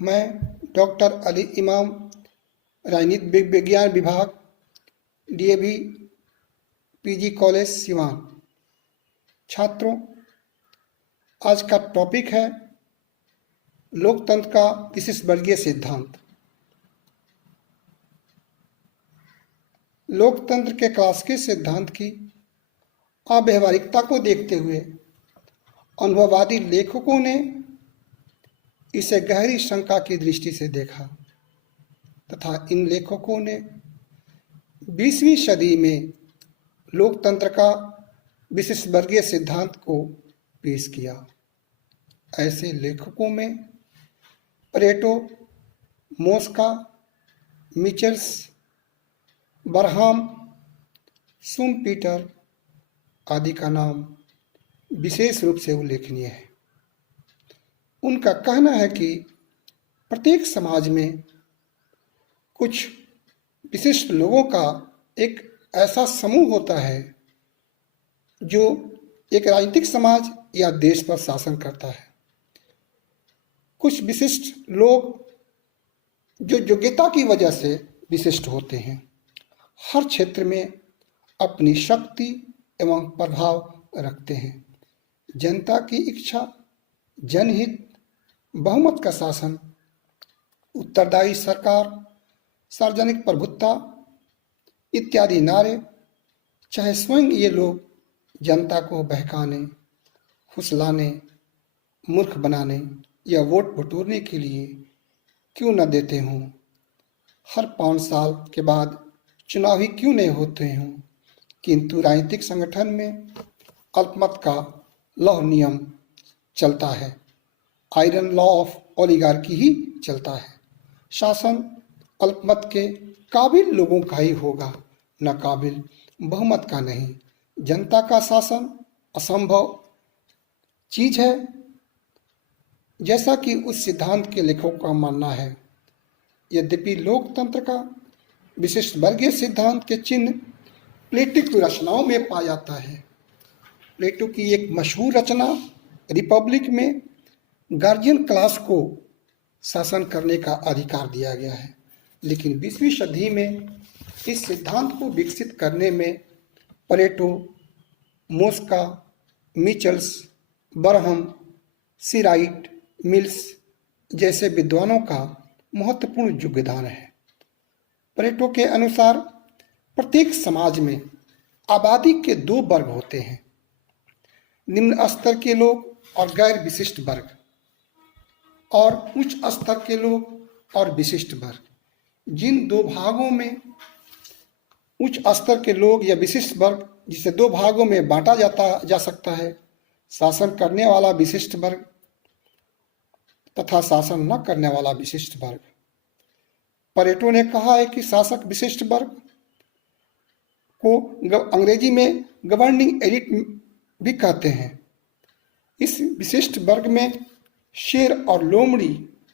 मैं डॉक्टर अली इमाम, राजनीति विज्ञान विभाग, डीएवी पीजी कॉलेज सिवान। छात्रों, आज का टॉपिक है लोकतंत्र का विशिष्ट वर्गीय सिद्धांत। लोकतंत्र के क्लासिकल सिद्धांत की अव्यावहारिकता को देखते हुए अनुभववादी लेखकों ने इसे गहरी शंका की दृष्टि से देखा तथा इन लेखकों ने 20वीं सदी में लोकतंत्र का विशिष्ट वर्गीय सिद्धांत को पेश किया। ऐसे लेखकों में प्लेटो, मोस्का, मिचेल्स, बरहाम, शुम्पीटर आदि का नाम विशेष रूप से उल्लेखनीय है। उनका कहना है कि प्रत्येक समाज में कुछ विशिष्ट लोगों का एक ऐसा समूह होता है जो एक राजनीतिक समाज या देश पर शासन करता है। कुछ विशिष्ट लोग जो योग्यता की वजह से विशिष्ट होते हैं, हर क्षेत्र में अपनी शक्ति एवं प्रभाव रखते हैं। जनता की इच्छा, जनहित, बहुमत का शासन, उत्तरदायी सरकार, सार्वजनिक प्रभुत्व इत्यादि नारे, चाहे स्वयं ये लोग जनता को बहकाने, फुसलाने, मूर्ख बनाने या वोट बटोरने के लिए क्यों न देते हों, हर 5 साल के बाद चुनाव ही क्यों नहीं होते हों, किंतु राजनीतिक संगठन में अल्पमत का लौह नियम चलता है। आयरन लॉ ऑफ ओलिगार्की ही चलता है। शासन अल्पमत के काबिल लोगों का ही होगा, न काबिल बहुमत का नहीं। जनता का शासन असंभव चीज है, जैसा कि उस सिद्धांत के लेखकों का मानना है। यद्यपि लोकतंत्र का विशिष्ट वर्गीय सिद्धांत के चिन्ह प्लेटो की रचनाओं में पाया जाता है। प्लेटो की एक मशहूर रचना रिपब्लिक में गार्जियन क्लास को शासन करने का अधिकार दिया गया है, लेकिन 20वीं सदी में इस सिद्धांत को विकसित करने में प्लेटो, मोस्का, मिचेल्स, बरहम, सिराइट, मिल्स जैसे विद्वानों का महत्वपूर्ण योगदान है। प्लेटो के अनुसार प्रत्येक समाज में आबादी के 2 वर्ग होते हैं, निम्न स्तर के लोग और गैर विशिष्ट वर्ग, और उच्च स्तर के लोग और विशिष्ट वर्ग। जिन 2 भागों में उच्च स्तर के लोग या विशिष्ट वर्ग, जिसे 2 भागों में बांटा जा सकता है, शासन करने वाला विशिष्ट वर्ग तथा शासन न करने वाला विशिष्ट वर्ग। प्लेटो ने कहा है कि शासक विशिष्ट वर्ग को अंग्रेजी में गवर्निंग एलिट भी कहते हैं। इस विशिष्ट वर्ग में शेर और लोमड़ी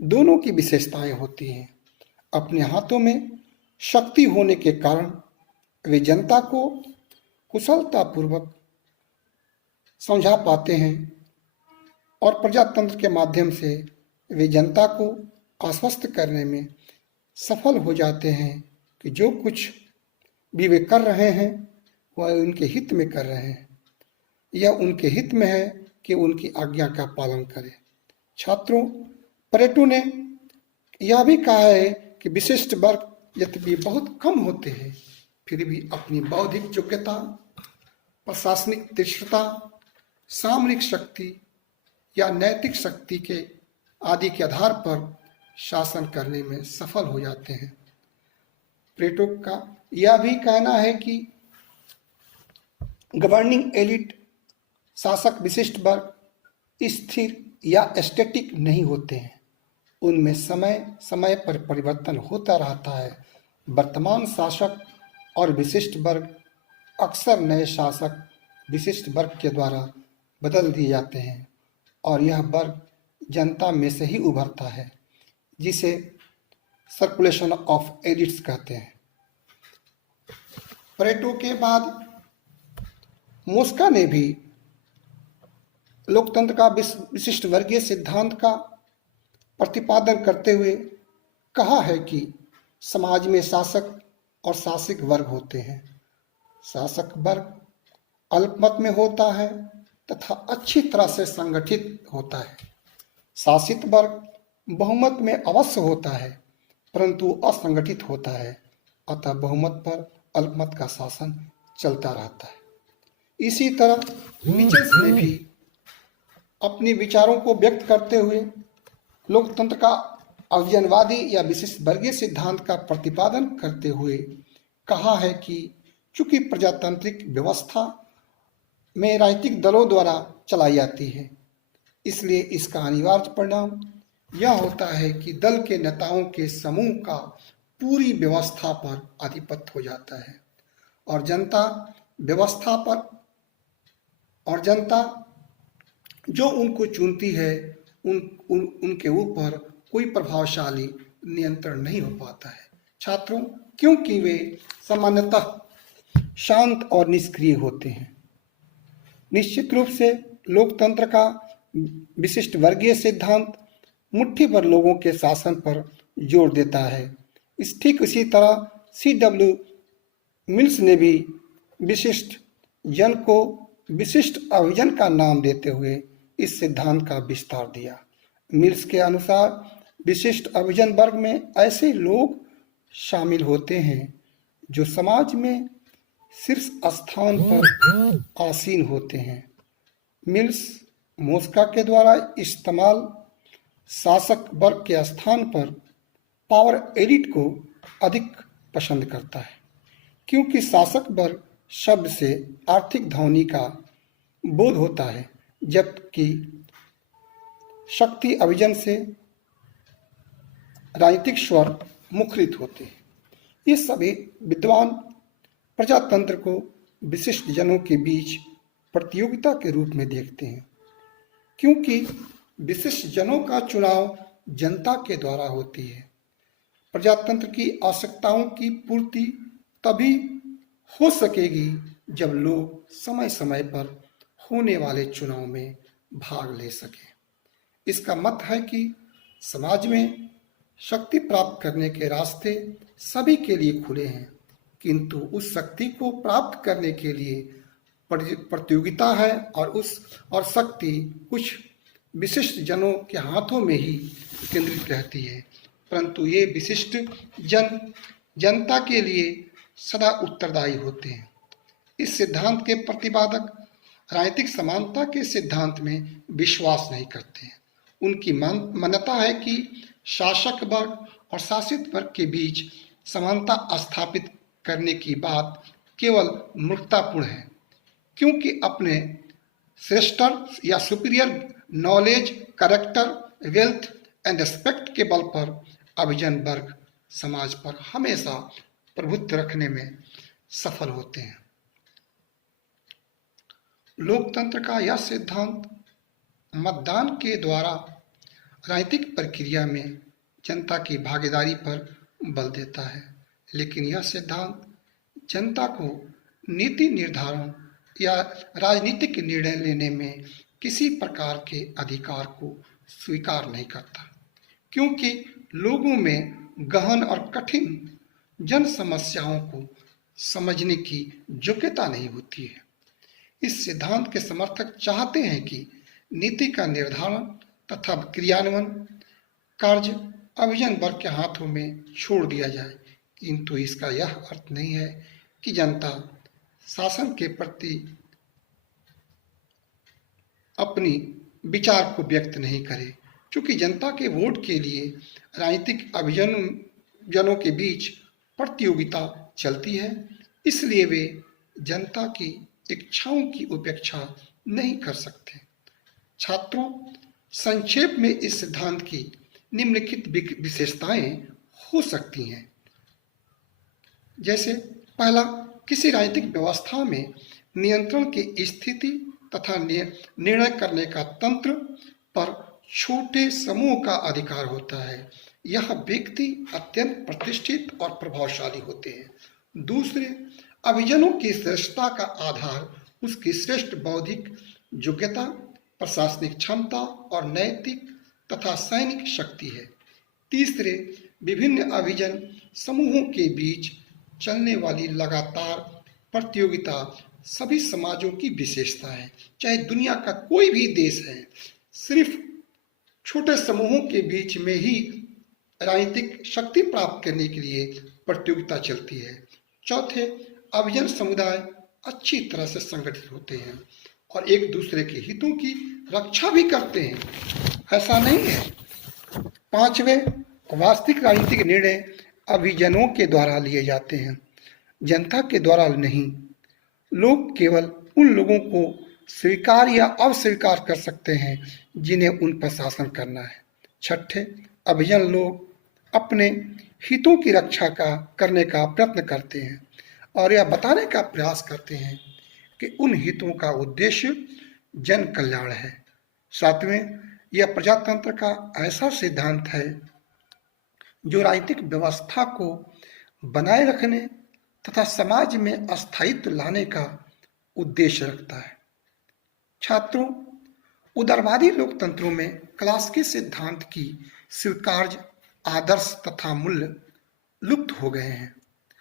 दोनों की विशेषताएं होती हैं। अपने हाथों में शक्ति होने के कारण वे जनता को कुशलतापूर्वक समझा पाते हैं और प्रजातंत्र के माध्यम से वे जनता को आश्वस्त करने में सफल हो जाते हैं कि जो कुछ भी वे कर रहे हैं वह उनके हित में कर रहे हैं, यह उनके हित में है कि उनकी आज्ञा का पालन करें। छात्रों, प्लेटो ने यह भी कहा है कि विशिष्ट वर्ग यद्यपि बहुत कम होते हैं, फिर भी अपनी बौद्धिक योग्यता, प्रशासनिक तीक्ष्णता, सामरिक शक्ति या नैतिक शक्ति के आदि के आधार पर शासन करने में सफल हो जाते हैं। प्लेटो का यह भी कहना है कि गवर्निंग एलिट, शासक विशिष्ट वर्ग स्थिर या स्टैटिक नहीं होते हैं, उनमें समय समय पर परिवर्तन होता रहता है। वर्तमान शासक और विशिष्ट वर्ग अक्सर नए शासक विशिष्ट वर्ग के द्वारा बदल दिए जाते हैं और यह वर्ग जनता में से ही उभरता है, जिसे सर्कुलेशन ऑफ एलिट्स कहते हैं। प्लेटो के बाद मोस्का ने भी लोकतंत्र का विशिष्ट वर्गीय सिद्धांत का प्रतिपादन करते हुए कहा है कि समाज में शासक और शासित वर्ग होते हैं। शासक वर्ग अल्पमत में होता है तथा अच्छी तरह से संगठित होता है। शासित वर्ग बहुमत में अवश्य होता है परंतु असंगठित होता है, अतः बहुमत पर अल्पमत का शासन चलता रहता है। इसी तरह मिचेल्स ने भी अपने विचारों को व्यक्त करते हुए लोकतंत्र का अभिजनवादी या विशिष्ट वर्गीय सिद्धांत का प्रतिपादन करते हुए कहा है कि चूंकि प्रजातांत्रिक व्यवस्था में राजनीतिक दलों द्वारा चलाई जाती है, इसलिए इसका अनिवार्य परिणाम यह होता है कि दल के नेताओं के समूह का पूरी व्यवस्था पर आधिपत्य हो जाता है और जनता जो उनको चुनती है उनके ऊपर कोई प्रभावशाली नियंत्रण नहीं हो पाता है। छात्रों, क्योंकि वे सामान्यतः शांत और निष्क्रिय होते हैं। निश्चित रूप से लोकतंत्र का विशिष्ट वर्गीय सिद्धांत मुट्ठी भर लोगों के शासन पर जोर देता है। ठीक इसी तरह C.W. मिल्स ने भी विशिष्ट जन को विशिष्ट अभिजन का नाम देते हुए इस सिद्धांत का विस्तार दिया। मिल्स के अनुसार विशिष्ट अभिजन वर्ग में ऐसे लोग शामिल होते हैं जो समाज में शीर्ष स्थान पर आसीन होते हैं। मिल्स मोस्का के द्वारा इस्तेमाल शासक वर्ग के स्थान पर पावर एलिट को अधिक पसंद करता है, क्योंकि शासक वर्ग शब्द से आर्थिक ध्वनि का बोध होता है, जबकि शक्ति अभिजन से राजनीतिक स्वर मुखरित होते हैं। ये सभी विद्वान प्रजातंत्र को विशिष्ट जनों के बीच प्रतियोगिता के रूप में देखते हैं, क्योंकि विशिष्ट जनों का चुनाव जनता के द्वारा होती है। प्रजातंत्र की आवश्यकताओं की पूर्ति तभी हो सकेगी जब लोग समय समय पर होने वाले चुनाव में भाग ले सकें। इसका मत है कि समाज में शक्ति प्राप्त करने के रास्ते सभी के लिए खुले हैं, किंतु उस शक्ति को प्राप्त करने के लिए प्रतियोगिता है और शक्ति कुछ विशिष्ट जनों के हाथों में ही केंद्रित रहती है, परंतु ये विशिष्ट जनता के लिए सदा उत्तरदायी होते हैं। इस सिद्धांत के प्रतिपादक राजनीतिक समानता के सिद्धांत में विश्वास नहीं करते हैं। उनकी मान्यता है कि शासक वर्ग और शासित वर्ग के बीच समानता स्थापित करने की बात केवल मूर्खतापूर्ण है, क्योंकि अपने श्रेष्ठतर या superior knowledge, character, wealth and respect के बल पर अभिजन वर्ग समाज पर हमेशा प्रभुत्व रखने में सफल होते हैं। लोकतंत्र का यह सिद्धांत मतदान के द्वारा राजनीतिक प्रक्रिया में जनता की भागीदारी पर बल देता है, लेकिन यह सिद्धांत जनता को नीति निर्धारण या राजनीतिक निर्णय लेने में किसी प्रकार के अधिकार को स्वीकार नहीं करता, क्योंकि लोगों में गहन और कठिन जन समस्याओं को समझने की योग्यता नहीं होती है। इस सिद्धांत के समर्थक चाहते हैं कि नीति का निर्धारण तथा क्रियान्वयन कार्य अभिजन वर्ग के हाथों में छोड़ दिया जाए, किंतु इसका यह अर्थ नहीं है कि जनता शासन के प्रति अपनी विचार को व्यक्त नहीं करे। चूंकि जनता के वोट के लिए राजनीतिक अभिजनों के बीच प्रतियोगिता चलती है, इसलिए वे जनता की इच्छाओं की उपेक्षा नहीं कर सकते। छात्रों, संक्षेप में इस सिद्धांत की निम्नलिखित विशेषताएं हो सकती हैं। जैसे पहला, किसी राजनीतिक व्यवस्था में नियंत्रण की स्थिति तथा निर्णय करने का तंत्र पर छोटे समूह का अधिकार होता है। यह व्यक्ति अत्यंत प्रतिष्ठित और प्रभावशाली होते हैं। दूसरे, अभिजनों की श्रेष्ठता का आधार उसकी श्रेष्ठ बौद्धिक योग्यता, प्रशासनिक क्षमता और नैतिक तथा सैनिक शक्ति है। तीसरे, विभिन्न अभिजन समूहों के बीच चलने वाली लगातार प्रतियोगिता सभी समाजों की विशेषता है। चाहे दुनिया का कोई भी देश है, सिर्फ छोटे समूहों के बीच में ही राजनीतिक शक्ति प्राप्त करने के लिए प्रतियोगिता चलती है। चौथे, अभिजन समुदाय अच्छी तरह से संगठित होते हैं और एक दूसरे के हितों की रक्षा भी करते हैं, ऐसा नहीं है। पांचवें, वास्तविक राजनीतिक निर्णय अभिजनों के द्वारा लिए जाते हैं, जनता के द्वारा नहीं। लोग केवल उन लोगों को स्वीकार या अस्वीकार कर सकते हैं जिन्हें उन पर शासन करना है। छठे, अभिजन लोग अपने हितों की रक्षा करने का प्रयत्न करते हैं और यह बताने का प्रयास करते हैं कि उन हितों का उद्देश्य जन कल्याण है। सातवें, यह प्रजातंत्र का ऐसा सिद्धांत है जो राजनीतिक व्यवस्था को बनाए रखने तथा समाज में अस्थायित्व लाने का उद्देश्य रखता है। छात्रों, उदारवादी लोकतंत्रों में क्लास के सिद्धांत की स्वीकार्य आदर्श तथा मूल्य लुप्त हो गए हैं।